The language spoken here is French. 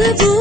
the.